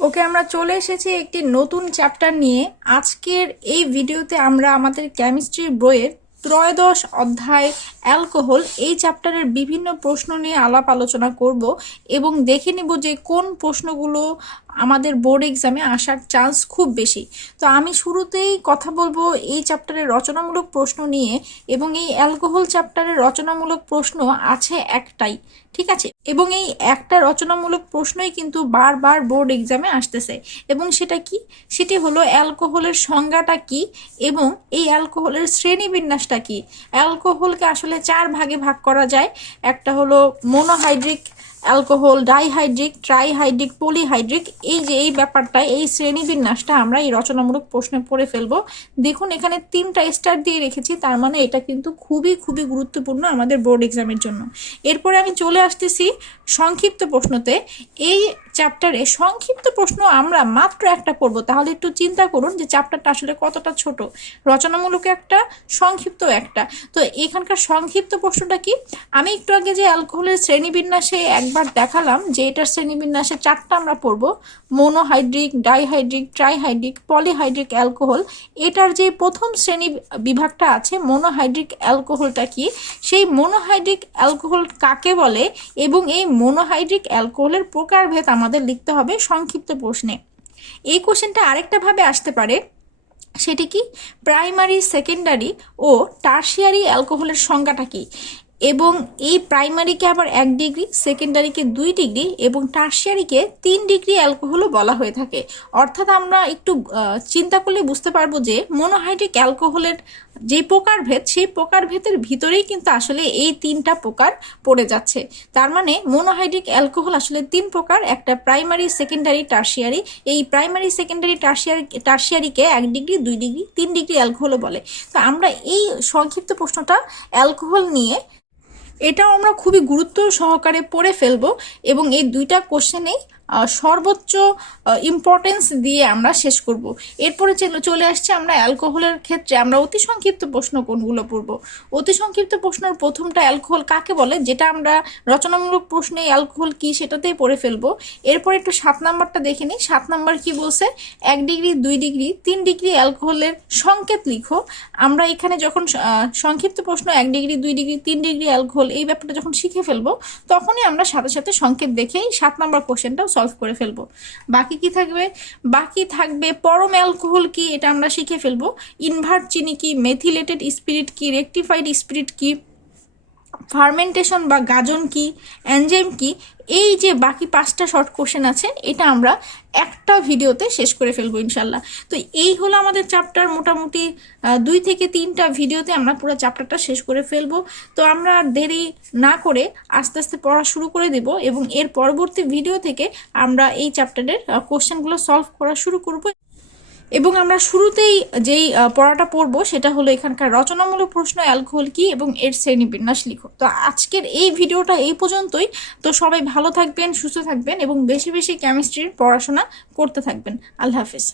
ওকে আমরা চলে এসেছি একটি নতুন চ্যাপ্টার নিয়ে। আজকের এই ভিডিওতে আমরা আমাদের কেমিস্ট্রি বইয়ের ত্রয়োদশ অধ্যায় অ্যালকোহল এই চ্যাপ্টারের বিভিন্ন প্রশ্ন নিয়ে আলাপ আলোচনা করব এবং দেখে নিব যে কোন প্রশ্নগুলো আমাদের বোর্ড এক্সামে আসার চান্স খুব বেশি। তো আমি শুরুতেই কথা বলব এই চ্যাপ্টারের রচনামূলক প্রশ্ন নিয়ে এবং এই অ্যালকোহল চ্যাপ্টারের রচনামূলক প্রশ্ন আছে একটাই, ঠিক আছে? এবং এই একটা রচনামূলক প্রশ্নই কিন্তু বারবার বোর্ড এক্সামে আসতেছে। এবং সেটা কি? সেটি হলো অ্যালকোহলের সংজ্ঞাটা কি? এবং এই অ্যালকোহলের শ্রেণীবিন্যাসটা কি? অ্যালকোহলকে আসলে চার ভাগে ভাগ করা যায়। একটা হলো monohydric alcohol, dihydric, trihydric, polyhydric, এই যে এই ব্যাপারটা এই শ্রেণীবিন্যাসটা আমরা এই রচনামূলক প্রশ্নে পড়ে ফেলব। দেখুন, এখানে তিনটা স্টার দিয়ে রেখেছি, তার মানে এটা কিন্তু খুবই খুবই গুরুত্বপূর্ণ আমাদের বোর্ড এক্সামের জন্য। এরপরে আমি চলে আসতেছি সংক্ষিপ্ত প্রশ্নতে। এই চ্যাপ্টারে সংক্ষিপ্ত প্রশ্ন আমরা মাত্র একটা পড়ব তাহলে একটু চিন্তা করুন যে চ্যাপ্টারটা আসলে কতটা ছোট। রচনামূলক একটা, সংক্ষিপ্ত একটা। তো এখানকার সংক্ষিপ্ত প্রশ্নটা কি? আমি একটু আগে যে অ্যালকোহলের শ্রেণীবিন্যাসে একবার দেখালাম যে এটার শ্রেণীবিন্যাসে চারটা আমরা পড়ব। Monohydric, dihydric, trihydric, polyhydric alcohol. এটার যে প্রথম শ্রেণি বিভাগটা আছে, মোনোহাইড্রিক অ্যালকোহলটা কি? সেই মোনোহাইড্রিক অ্যালকোহল কাকে বলে? এবং এই মোনোহাইড্রিক অ্যালকোহলের প্রকারভেদ আমাদের লিখতে হবে সংক্ষিপ্ত প্রশ্নে। এই কোশ্চেনটা আরেকটা ভাবে আসতে পারে। সেটি কি? প্রাইমারি, সেকেন্ডারি ও টার্সিয়ারি অ্যালকোহলের সংজ্ঞাটা কি? এবং এই প্রাইমারিকে আবার এক ডিগ্রি, সেকেন্ডারিকে দুই ডিগ্রি এবং টার্সিয়ারিকে তিন ডিগ্রি অ্যালকোহলও বলা হয়ে থাকে। অর্থাৎ আমরা একটু চিন্তা করলে বুঝতে পারব যে মোনোহাইড্রিক অ্যালকোহলের যে প্রকারভেদ সেই প্রকারভেদের ভিতরেই কিন্তু আসলে এই তিনটা প্রকার পড়ে যাচ্ছে। তার মানে মোনোহাইড্রিক অ্যালকোহল আসলে তিন প্রকার একটা প্রাইমারি, সেকেন্ডারি, টার্সিয়ারি। এই প্রাইমারি, সেকেন্ডারি, টার্সিয়ারি, টার্সিয়ারিকে এক ডিগ্রি, দুই ডিগ্রি, তিন ডিগ্রি অ্যালকোহলও বলে। তো আমরা এই সংক্ষিপ্ত প্রশ্নটা অ্যালকোহল নিয়ে এটাও আমরা খুবই গুরুত্ব সহকারে পড়ে ফেলব এবং এই দুইটা কোশ্চেনেই সর্বোচ্চ ইম্পর্টেন্স দিয়ে আমরা শেষ করব। এরপরে চলে- আসছে আমরা অ্যালকোহলের ক্ষেত্রে, আমরা অতি সংক্ষিপ্ত প্রশ্ন কোনগুলো পড়ব? অতি সংক্ষিপ্ত প্রশ্নের প্রথমটা অ্যালকোহল কাকে বলে? যেটা আমরা রচনামূলক প্রশ্নে অ্যালকোহল কি সেটাতেই পড়ে ফেলব। এরপর একটু সাত নাম্বারটা দেখে নিই। সাত নাম্বার কি বলছে? এক ডিগ্রি, দুই ডিগ্রি, তিন ডিগ্রি অ্যালকোহলের সংকেত লিখো। আমরা এখানে যখন সংক্ষিপ্ত প্রশ্ন এক ডিগ্রি, দুই ডিগ্রি, তিন ডিগ্রি অ্যালকোহল এই ব্যাপারটা যখন শিখে ফেলব, তখনই আমরা সাথে সাথে সংকেত দেখেই সাত নাম্বার কোশ্চেনটাও সলভ করে ফেলব। বাকি কি থাকবে? বাকি থাকবে পরম অ্যালকোহল কি? এটা আমরা শিখে ফেলব। ইনভার্ট চিনি কি? মেথিলেটেড স্পিরিট কি? রেকটিফাইড স্পিরিট কি? ফার্মেন্টেশন বা গাজন কি, এনজাইম কি, এই যে বাকি পাঁচটা শর্ট কোশ্চেন আছে, এটা আমরা একটা ভিডিওতে শেষ করে ফেলব ইনশাল্লাহ। তো এই হলো আমাদের চ্যাপ্টার, মোটামুটি দুই থেকে তিনটা ভিডিওতে আমরা পুরো চ্যাপ্টারটা শেষ করে ফেলব। তো আমরা দেরি না করে আস্তে আস্তে পড়া শুরু করে দেব এবং এর পরবর্তী ভিডিও থেকে আমরা এই চ্যাপ্টারের কোশ্চেনগুলো সলভ করা শুরু করব। এবং আমরা শুরুতেই যেই পড়াটা পড়ব সেটা হলো এখানকার রচনামূলক প্রশ্ন, অ্যালকোহল কি এবং এর শ্রেণীবিন্যাস লিখো। তো আজকের এই ভিডিওটা এই পর্যন্তই। তো সবাই ভালো থাকবেন, সুস্থ থাকবেন এবং বেশি বেশি কেমিস্ট্রির পড়াশোনা করতে থাকবেন। আল্লাহ হাফিজ।